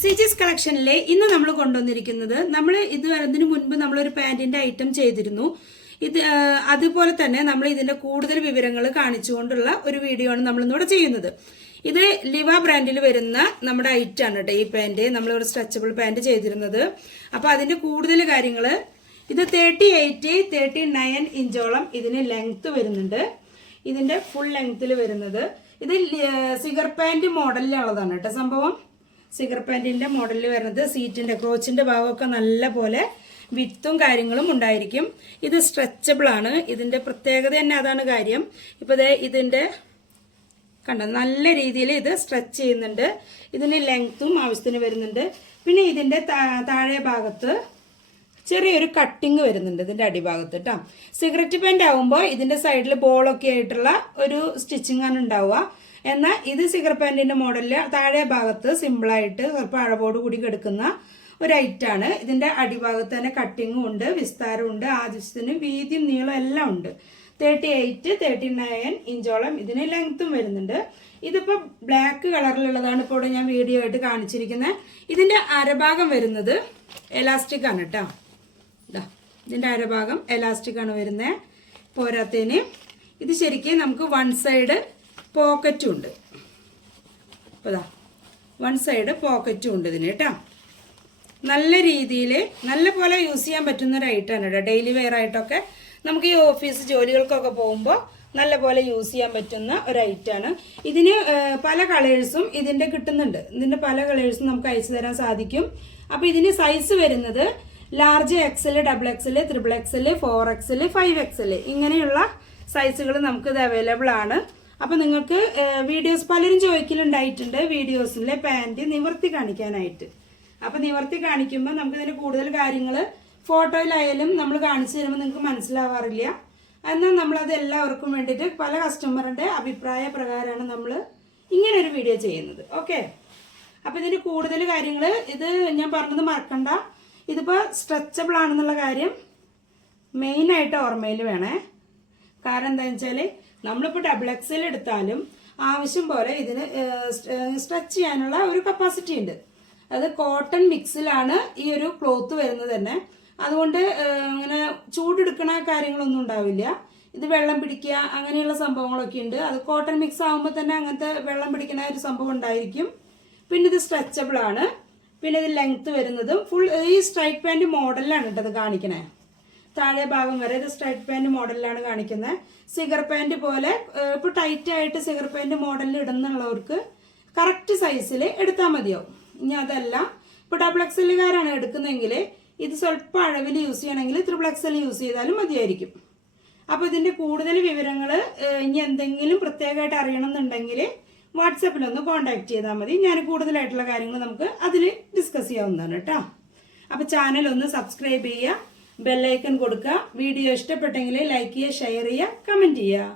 സിജിസ് കളക്ഷനിലെ ഇന്ന് നമ്മൾ കൊണ്ടുവന്നിരിക്കുന്നത് ഇതിനു മുൻപ് നമ്മളൊരു പാന്റിന്റെ ഐറ്റം ചെയ്തിരുന്നു. അതുപോലെ തന്നെ നമ്മൾ ഇതിന്റെ കൂടുതൽ വിവരങ്ങൾ കാണിച്ചുകൊണ്ടുള്ള ഒരു വീഡിയോ ആണ് നമ്മൾ ഇന്നിവിടെ ചെയ്യുന്നത്. ഇത് ലിവ ബ്രാൻഡിൽ വരുന്ന നമ്മുടെ ഐറ്റം ആണ് കേട്ടോ. ഈ പാന്റ് നമ്മൾ ഒരു സ്ട്രെച്ചബിൾ പാന്റ് ചെയ്തിരുന്നത്. അപ്പൊ അതിന്റെ കൂടുതൽ കാര്യങ്ങൾ ഇത് 38-39 ഇഞ്ചോളം ഇതിന് ലെങ്ത് വരുന്നുണ്ട്. ഇതിന്റെ ഫുൾ ലെങ്ത്തിൽ വരുന്നത് ഇത് സിഗർ പാന്റ് മോഡലിലുള്ളതാണ് കേട്ടോ. സംഭവം സിഗർ പാന്റിന്റെ മോഡലിൽ വരുന്നത് സീറ്റിന്റെ ക്രോച്ചിന്റെ ഭാഗമൊക്കെ നല്ല പോലെ വിത്തും കാര്യങ്ങളും ഉണ്ടായിരിക്കും. ഇത് സ്ട്രെച്ചബിൾ ആണ്. ഇതിന്റെ പ്രത്യേകത തന്നെ അതാണ് കാര്യം. ഇപ്പൊ ഇതിന്റെ കണ്ട നല്ല രീതിയിൽ ഇത് സ്ട്രെച്ച് ചെയ്യുന്നുണ്ട്. ഇതിന് ലെങ്ത്തും ആവശ്യത്തിന് വരുന്നുണ്ട്. പിന്നെ ഇതിന്റെ താഴെ ഭാഗത്ത് ചെറിയൊരു കട്ടിങ് വരുന്നുണ്ട് ഇതിന്റെ അടിഭാഗത്ത് കേട്ടോ. സിഗരറ്റ് പാന്റ് ആവുമ്പോൾ ഇതിന്റെ സൈഡിൽ ബോളൊക്കെ ആയിട്ടുള്ള ഒരു സ്റ്റിച്ചിങ് ആണ് ഉണ്ടാവുക. എന്നാൽ ഇത് സിഗർ പാന്റിന്റെ മോഡലിൽ താഴെ ഭാഗത്ത് സിമ്പിളായിട്ട് സ്വല്പം അളവോട് കൂടി കിടക്കുന്ന ഒരു ഐറ്റാണ്. ഇതിന്റെ അടിഭാഗത്ത് തന്നെ കട്ടിങ്ങും ഉണ്ട്, വിസ്താരവും ഉണ്ട്, ആവശ്യത്തിന് വീതിയും നീളം എല്ലാം ഉണ്ട്. 38-39 ഇഞ്ചോളം ഇതിന് ലെങ്ത്തും വരുന്നുണ്ട്. ഇതിപ്പോ ബ്ലാക്ക് കളറിലുള്ളതാണ് ഇപ്പോൾ ഞാൻ വീഡിയോ ആയിട്ട് കാണിച്ചിരിക്കുന്നത്. ഇതിന്റെ അരഭാഗം വരുന്നത് എലാസ്റ്റിക് ആണ് കേട്ടോ. ഇതിന്റെ അരഭാഗം എലാസ്റ്റിക് ആണ് വരുന്നത്. പോരാത്തതിന് ഇത് ശരിക്കും നമുക്ക് വൺ സൈഡ് പോക്കറ്റും ഉണ്ട്. അപ്പോൾ വൺ സൈഡ് പോക്കറ്റും ഉണ്ട് ഇതിന് കേട്ടോ. നല്ല രീതിയിൽ നല്ല പോലെ യൂസ് ചെയ്യാൻ പറ്റുന്ന ഒരു ഐറ്റമാണ് കേട്ടോ. ഡെയിലി വെയർ ആയിട്ടൊക്കെ നമുക്ക് ഈ ഓഫീസ് ജോലികൾക്കൊക്കെ പോകുമ്പോൾ നല്ല പോലെ യൂസ് ചെയ്യാൻ പറ്റുന്ന ഒരു ഐറ്റമാണ്. ഇതിന് പല കളേഴ്സും ഇതിന്റെ കിട്ടുന്നുണ്ട്. ഇതിന്റെ പല കളേഴ്സും നമുക്ക് അയച്ചു തരാൻ സാധിക്കും. അപ്പോൾ ഇതിന് സൈസ് വരുന്നത് large XL, XXL, XXL, 4XL, 5XL ഇങ്ങനെയുള്ള സൈസുകൾ നമുക്ക് ഇത് അവൈലബിൾ ആണ്. അപ്പൊ നിങ്ങൾക്ക് വീഡിയോസ് പലരും ചോദിക്കലുണ്ടായിട്ടുണ്ട് വീഡിയോസിലെ പാന്റ് നിവർത്തി കാണിക്കാനായിട്ട്. അപ്പൊ നിവർത്തി കാണിക്കുമ്പോൾ നമുക്ക് ഇതിന്റെ കൂടുതൽ കാര്യങ്ങൾ ഫോട്ടോയിലായാലും നമ്മൾ കാണിച്ചു തരുമ്പോൾ നിങ്ങൾക്ക് മനസ്സിലാവാറില്ല. എന്നാൽ നമ്മളത് എല്ലാവർക്കും വേണ്ടിയിട്ട് പല കസ്റ്റമറുടെ അഭിപ്രായ പ്രകാരമാണ് നമ്മൾ ഇങ്ങനെ ഒരു വീഡിയോ ചെയ്യുന്നത്. ഓക്കെ, അപ്പൊ ഇതിന്റെ കൂടുതൽ കാര്യങ്ങൾ ഇത് ഞാൻ പറഞ്ഞത് മറക്കണ്ട. ഇതിപ്പോ സ്ട്രെച്ചബിൾ ആണെന്നുള്ള കാര്യം മെയിനായിട്ട് ഓർമ്മയിൽ വേണേ. കാരണം എന്താണെന്ന് വെച്ചാൽ നമ്മളിപ്പോൾ XXL എടുത്താലും ആവശ്യം പോലെ ഇതിന് സ്ട്രെച്ച് ചെയ്യാനുള്ള ഒരു കപ്പാസിറ്റി ഉണ്ട്. അത് കോട്ടൺ മിക്സിലാണ് ഈ ഒരു ക്ലോത്ത് വരുന്നത് തന്നെ. അതുകൊണ്ട് അങ്ങനെ ചൂടെടുക്കണ കാര്യങ്ങളൊന്നും ഉണ്ടാവില്ല. ഇത് വെള്ളം പിടിക്കുക അങ്ങനെയുള്ള സംഭവങ്ങളൊക്കെ ഉണ്ട്. അത് കോട്ടൺ മിക്സ് ആകുമ്പോൾ തന്നെ അങ്ങനത്തെ വെള്ളം പിടിക്കുന്ന ഒരു സംഭവം ഉണ്ടായിരിക്കും. പിന്നെ ഇത് സ്ട്രെച്ചബിൾ ആണ്. പിന്നെ ഇത് ലെങ്ത് വരുന്നതും ഫുൾ ഈ സ്ട്രൈറ്റ് പാന്റ് മോഡലിലാണ് കേട്ടത് കാണിക്കണേ. താഴെ ഭാഗം വരെ ഇത് സ്ട്രൈറ്റ് പാന്റ് മോഡലിലാണ് കാണിക്കുന്നത്. സിഗർ പാന്റ് പോലെ ഇപ്പൊ ടൈറ്റ് ആയിട്ട് സിഗർ പാന്റ് മോഡലിൽ ഇടുന്നുള്ളവർക്ക് കറക്റ്റ് സൈസിൽ എടുത്താൽ മതിയാവും. ഇനി അതല്ല ഇപ്പൊ XXLകാരാണ് എടുക്കുന്നതെങ്കിൽ ഇത് സ്വല്പം അളവിൽ യൂസ് ചെയ്യണമെങ്കിൽ XXL യൂസ് ചെയ്താലും മതിയായിരിക്കും. അപ്പൊ ഇതിന്റെ കൂടുതൽ വിവരങ്ങൾ ഇനി എന്തെങ്കിലും പ്രത്യേകമായിട്ട് അറിയണമെന്നുണ്ടെങ്കിൽ വാട്സാപ്പിലൊന്ന് കോൺടാക്ട് ചെയ്താൽ മതി. ഞാൻ കൂടുതലായിട്ടുള്ള കാര്യങ്ങൾ നമുക്ക് അതിൽ ഡിസ്കസ് ചെയ്യാവുന്നതാണ് കേട്ടോ. അപ്പൊ ചാനൽ ഒന്ന് സബ്സ്ക്രൈബ് ചെയ്യുക, ബെല്ലൈക്കൺ കൊടുക്കുക. വീഡിയോ ഇഷ്ടപ്പെട്ടെങ്കിൽ ലൈക്ക് ചെയ്യുക, ഷെയർ ചെയ്യുക, കമന്റ് ചെയ്യുക.